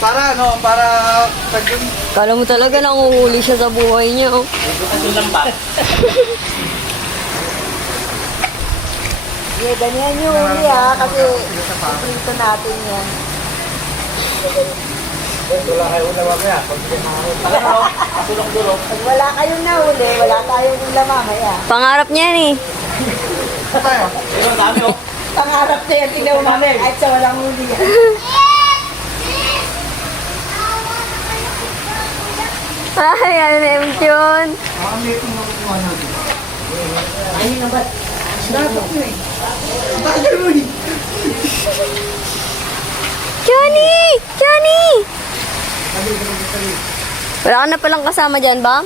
Para ano, para Kala mo talaga nanguhuli siya sa buhay niya. Oh. Yeah, ganyan yung uli ha, kasi dito natin yan. Pag wala kayong nahuli, wala tayong hula mamaya. Pangarap niya yan eh. tayo. Pangarap na yan, tingnan mo mamaya, kahit sa walang huli yan. Ay, na yun makukuha natin. Dapat mo eh. Tagal mo eh. Johnny! Johnny! Wala ka na palang kasama dyan, ba?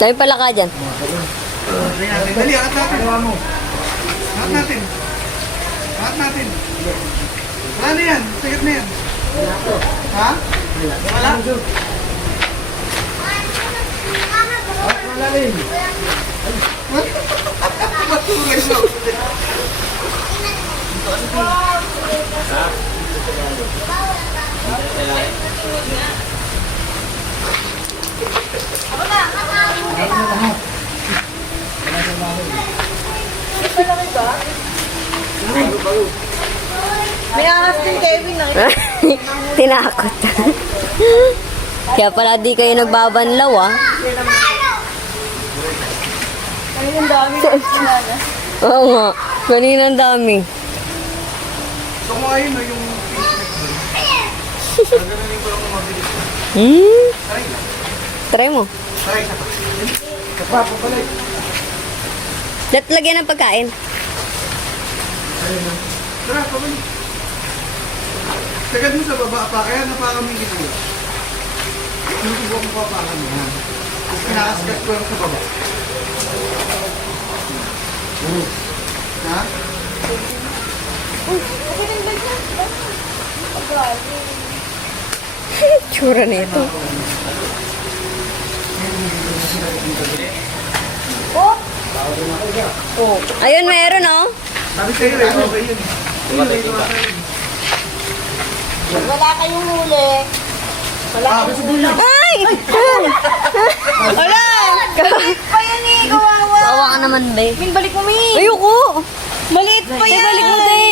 Dami pala ka dyan. Dali natin. Dali, angat natin. Angat natin. Angat natin. Wala na yan. Sagat na yan. Ha? Wala? Wala rin. Matulay mo. May angas din Kevin na. Tinakot. Kaya pala di kayo nagbabanlaw ah. Ano yung dami na na. Oo nga. Kanina ang dami. Ito ayun, no, yung Gaganunin ko lang. Hmm? Try lang. Try mo. Try isa pa. Let lagyan ng pagkain. Tara, pabalik. Sagad mo sa baba pa, kaya napakamingin mo. Sinusubo ko pa pa kami. ha? Tapos kinakaskat ko lang sa baba. Ha? Tsura nito. Oh. Ayun, meron oh. Sabi sa'yo eh, okay yun. Wala kayong huli, wala Ah, kayong huli. Ay! Wala! Pa yan eh, kawawa. Bawa ka naman, be. Min, balik mo, Min. Ayoko! Maliit pa yan. balik mo, te.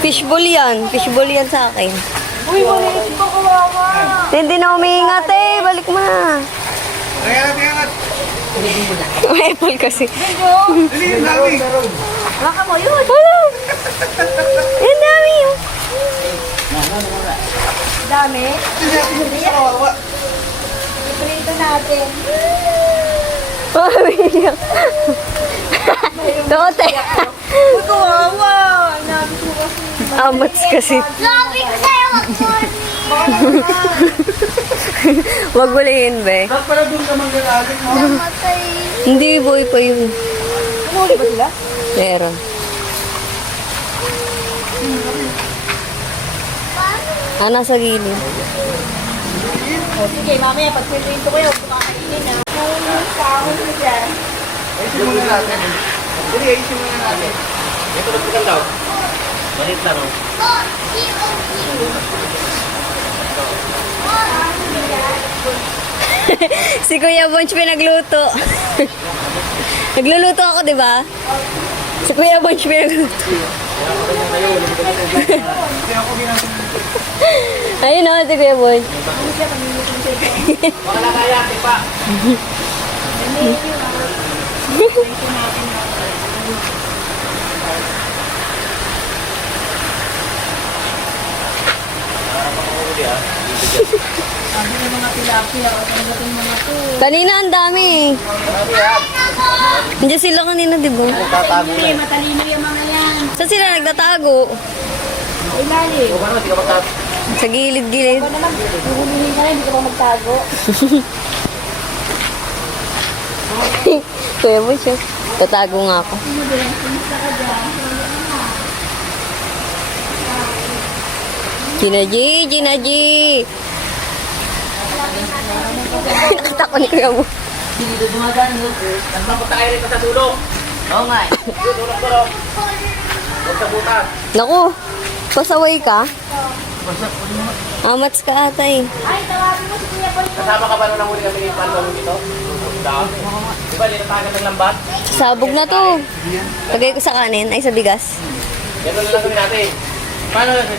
Fishball yan. Fishball yan sa akin. Uy, maliit pa, kawawa. Hindi na umiingat, eh. Balik mo na. May apple kasi. Baka mo yun. Wala! Ang dami oh. Dami. Dali natin natin. Umiiyak. Tote. Kawawa. Amats kasi. Sabi ko sa'yo, Baka Wag hulihin, be. Ba't pala doon ka manggalalim mo? namatay. Hindi, boy pa yun. Kumuli ba sila? Meron. Ah, nasa gilid. O sige, mamaya pag pinrito ko yun, kumakainin na. Kung kahon mo dyan. Ayusin muna natin. Dali, ayusin muna natin. Ito nagpagan daw. Malit lang. oh. Si Kuya Bunch pinagluto. Nagluluto ako, di ba? Si Kuya Bunch pinagluto. Ayun o, si Kuya Bunch. Wala kaya, pa. Sabi ng mga tilapia, o tanggapin mga to. Kanina ang dami eh. Nandiyan sila kanina, di ba? Tatago Hindi, matalino yung mga yan. Saan sila nagtatago? Ilalim. O paano, di ka matatago. Sa gilid-gilid. Ako naman, huhulihin ka na, hindi ka pa magtago. Kuya Bunch, oh. Tatago nga ako. Gina G, Gina G. Nakita ko ni Kuya Bunch. Hindi dito dumadaan yun. Nagpapunta kayo pa sa dulo. Oo nga dulo ko. Huwag sa butas. Naku, pasaway ka? Amats ka ata eh. Ay, tawagin mo si Kuya Paul. Kasama ka ba nung nahuli kami ni Palma dito? Di ba, linatagan ng lambat? Sabog na to. Lagay ko sa kanin, ay sa bigas. Ganun na lang natin. Paano natin?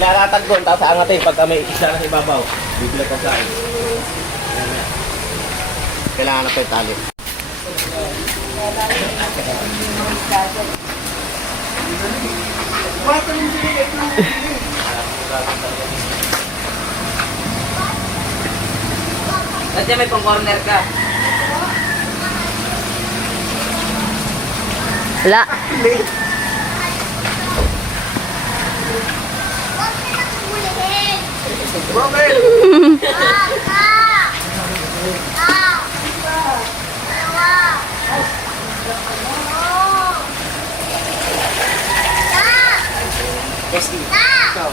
Ilalatag ko, tapos aangatin pagka may isla na sa ibabaw. Bibilag ka sa akin. Kailangan na pa yung tali. Dati may pang corner ka. Wala. Robert! Ikaw.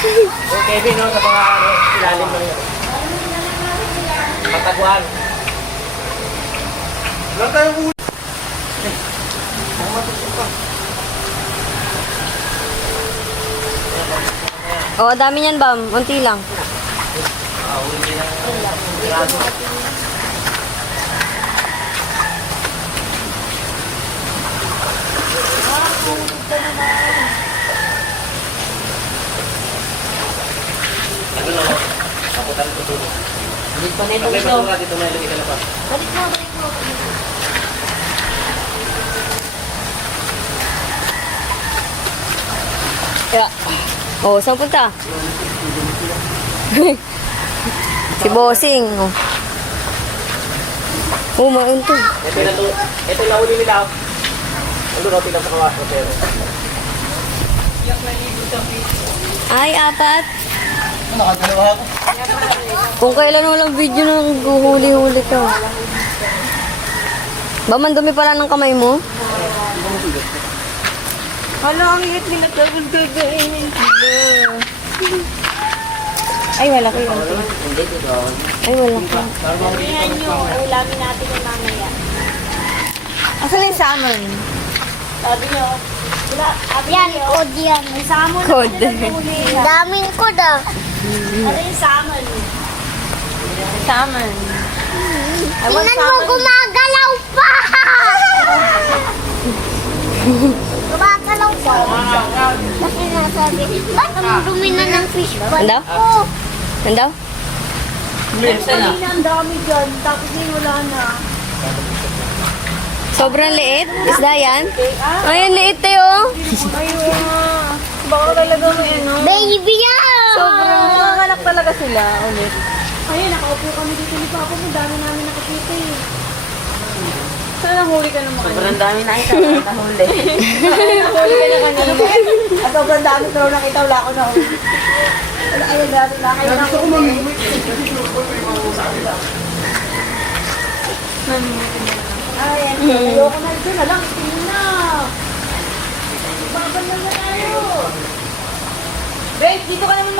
Yung Kevin, no, sa mga ano, ilalim ng yun. Matagwan. Wala tayong ulo. O, dami niyan, Bam. Unti lang. Na. Hindi pa may ito. dito, may lagay ka na pa. Kaya. O, saan punta? si Bossing. O. Oh, maun to. Ito yung natu- ito yung nahuli nila. Ano na, pinasa kawas ko, pero. Ay, apat. Nakadalawa ako. Kung kailan walang video na guhuli-huli ka. Ba, mandumi pala ng kamay mo? Hala, ang hit nila tapos gagainin sila. Ay, wala ko yun. Hindi, totoo. Ay, wala ka. Tingnan nyo, ulamin natin yung mamaya. Asan yung salmon? Sabi nyo, wala, sabi Yan, code yan. may salmon Code. na pinagpuli. Daming code ah. Ano yung salmon? Salmon. I want Tingnan mo, salmon. gumagalaw pa! Kasi nasabi, ba't ang dumi na ng fish pan Ano? ko? Ano daw? Kanina ang dami dyan, tapos ngayon wala na. Sobrang liit? Isda yan? Ay, ang liit tayo. Ayun. Baka talaga may ano. Baby yan! Sobrang nanganak talaga sila ulit. Ayun, nakaupo kami dito ni Papa mo. Dami namin nakakita eh. Saan nahuli ka naman kanina? Sobrang dami nakita. Nahuli. nahuli ka na kanina. At sobrang dami ko nakita. Wala ko nahuli. Wala ayun dami may makasabi lang. Ayan. Ayoko na dito na lang. Tingin na. Babal na na tayo. Babe, dito ka naman